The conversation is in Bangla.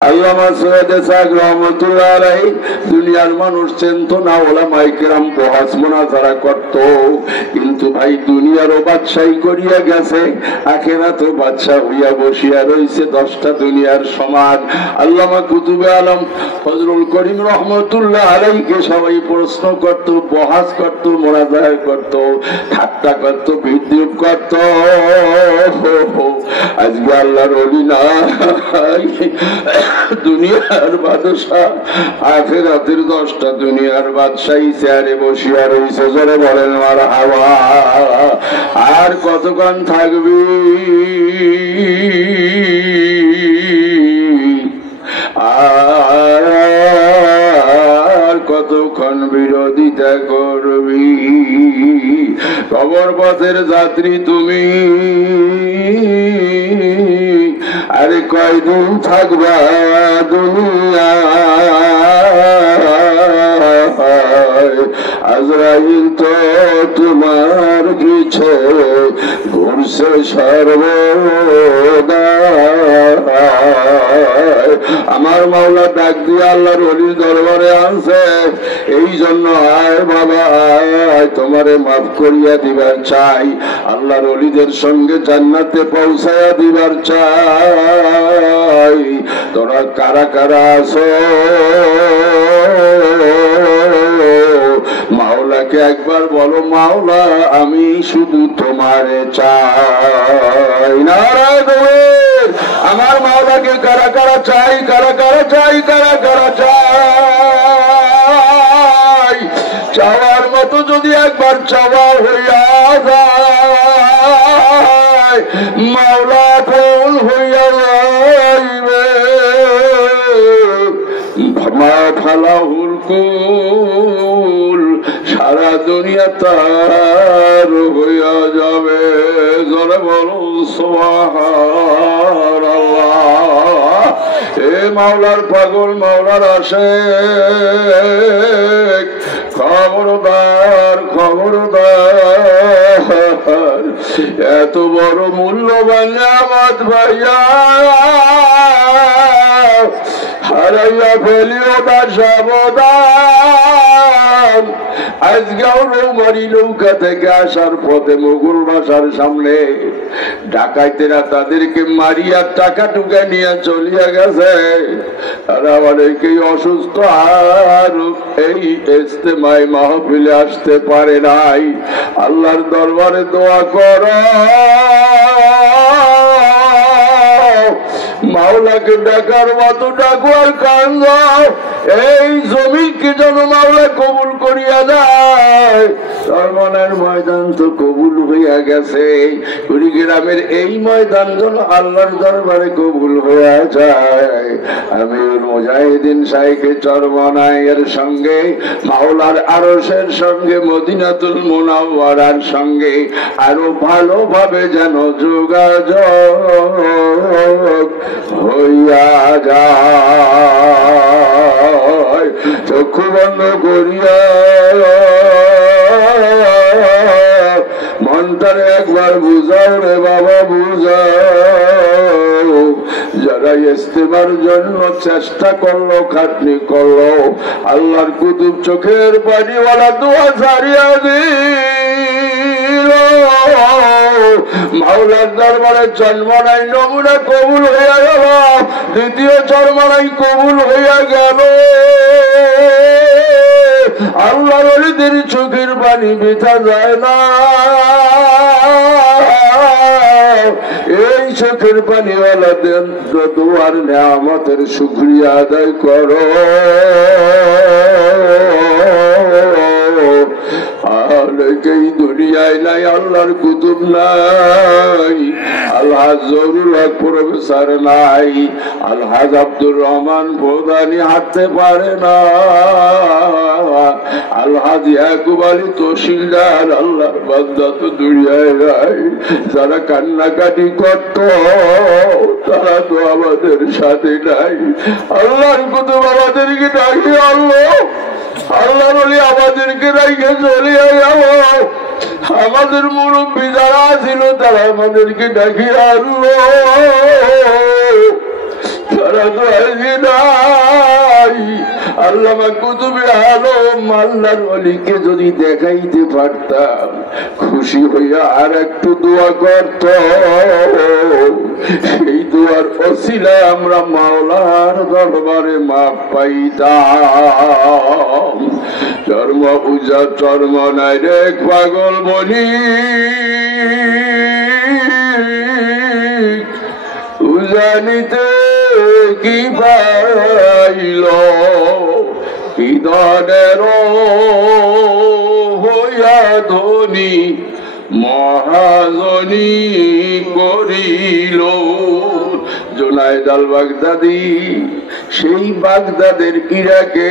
আল্লামা সৈয়দ ইসহাক রহমাতুল্লাহ আলাইহি দুনিয়ার মানুষ চিনত না, ওলামায়ে কেরাম বহাস মুনাজারা করত, কিন্তু ভাই দুনিয়ারও বাদশাহী করিয়া গেছে, আখিরাতেও বাদশাহ হইয়া বসিয়া রইছে, 10টা দুনিয়ার সমান। আল্লামা কুতুবে আলম ফজলুল করিম রহমাতুল্লাহ আলাইহিকে সবাই প্রশ্ন করত, বহাস করত, মুনাজারা করত, ঠাট্টা করত, বিদ্রুপ করত। আজকে আল্লাহর ওলি না, দুনিয়ার বাদশাহ, আখিরাতের 10টা দুনিয়ার বাদশাহী চেয়ারে বসিয়া রইছে। জোরে বলেন মারহাবা। আর কতক্ষণ থাকবি? আর কতক্ষণ বিরোধিতা করবি? কবর পথের যাত্রী তুমি, আরে কয়দিন থাকবা দুনিয়া? আজরাইল তো তোমার পিছে ঘুরছে সর্বদা। আমার মাওলা ডাক দিয়ে আল্লাহর ওলির দরবারে আনছে, এই জন্য আয় বাবা আয়, তোমারে মাফ করিয়া দিবার চাই, আল্লাহর ওলিদের সঙ্গে জান্নাতে পৌঁছায়া দিবার চাই। তোরা কারা কারা আছো? মাওলাকে একবার বলো, মাওলা আমি শুধু তোমারে চাই। নারায়ে তাকবীর। আমার মাওলাকে কারা কারা চাই? কারা কারা চাই? কারা কারা চাই? চাওয়ার মতো যদি একবার চাওয়া হইয়া যায়, মাওলা ফুল হইয়া যাইবে। মা ফালাহুল কুল, সারা দুনিয়া তার হইয়া যাবে। জোরে বলুন সুবহানাল্লাহ। এ মাওলার পাগল, মাওলার আশিক, খবরদার খবরদার, এত বড় মূল্যবান নিয়ামত ভাইয়া হারাইয়া ফেলিও না সাবধান। আজকেও রৌমারি নৌকা থেকে আসার পথে মুঘল বাসার সামনে ডাকাইতেরা তাদেরকে মারিয়া টাকা টুকা নিয়ে চলিয়া গেছে। আর অনেকেই অসুস্থ, আর এই ইজতেমায় মাহফিলে আসতে পারে নাই। আল্লাহর দরবারে দোয়া কর, মাওলাকে ডাকার মতো ডাকো আর কান্দ। এই জমিনকে যেন মাওলা কবুল করিয়া দেয়। সর্বনের ময়দান তো কবুল হইয়া গেছে, কুড়িগ্রামের এই ময়দান যেন আল্লাহর দরবারে কবুল হইয়া যায়। আমিরুল মুজাহিদিন শাইখে চরমনাইয়ের সঙ্গে, মাওলার আরশের সঙ্গে, মদিনাতুল মুনাওয়ারার সঙ্গে আরো ভালোভাবে যেন যোগাযোগ হইয়া যায়। চক্ষু বন্ধ করিয়া মনটারে একবার বুঝাও রে বাবা, বুঝাও। যারা ইস্তেমার জন্য চেষ্টা করলো, খাটনি করলো, আল্লাহর কুতুব চোখের পানিওয়ালা দোয়া ছাড়িয়া দিল। মাওলার দরবারে চরমনাই নমুনা কবুল হইয়া গেল, দ্বিতীয় চরমনাই কবুল হইয়া গেল। আল্লাহর ওলিদের চোখের পানি বৃথা যায় না। এই চোখের পানিওয়ালা দেন দোয়ার নিয়ামতের শুকরিয়া আদায় করো। অনেকেই দুনিয়ায় নাই, আল্লাহর কুতুব নাই, আলহাজ জহুরুল হক প্রফেসর নাই, আলহাজ আব্দুর রহমান প্রধানী হাঁটতে পারে না, আলহাজ ইয়াকুব আলী তহসিলদার, আল্লাহর বান্দা তো দুনিয়ায় নাই। যারা কান্নাকাটি করত তারা তো আমাদের সাথে নাই। আল্লাহর কুতুব আমাদেরকে ডাকি, আল্লাহ আল্লাহর ওলি আমাদেরকে রাইখে চলে যাব। আমাদের মুরব্বী যারা ছিল তারা আমাদেরকে ডাকি, আল্লাহ তারা তো নাই। আল্লামা কুতুবে আলম আল্লাহর ওলিকে যদি দেখাইতে পারতাম, খুশি হইয়া আর একটু দোয়া করত, সেই দোয়ার ওসিলা আমরা মাওলার দরবারে মাপ পাইতাম। চর্ম পূজা চর্ম নাই রে পাগল বলি, জানিতে কি পাইল কি ধনের হইয়া ধনী মহাজনী করিল। জুনায়েদ আল বাগদাদি সেই বাগদাদের ইরাকে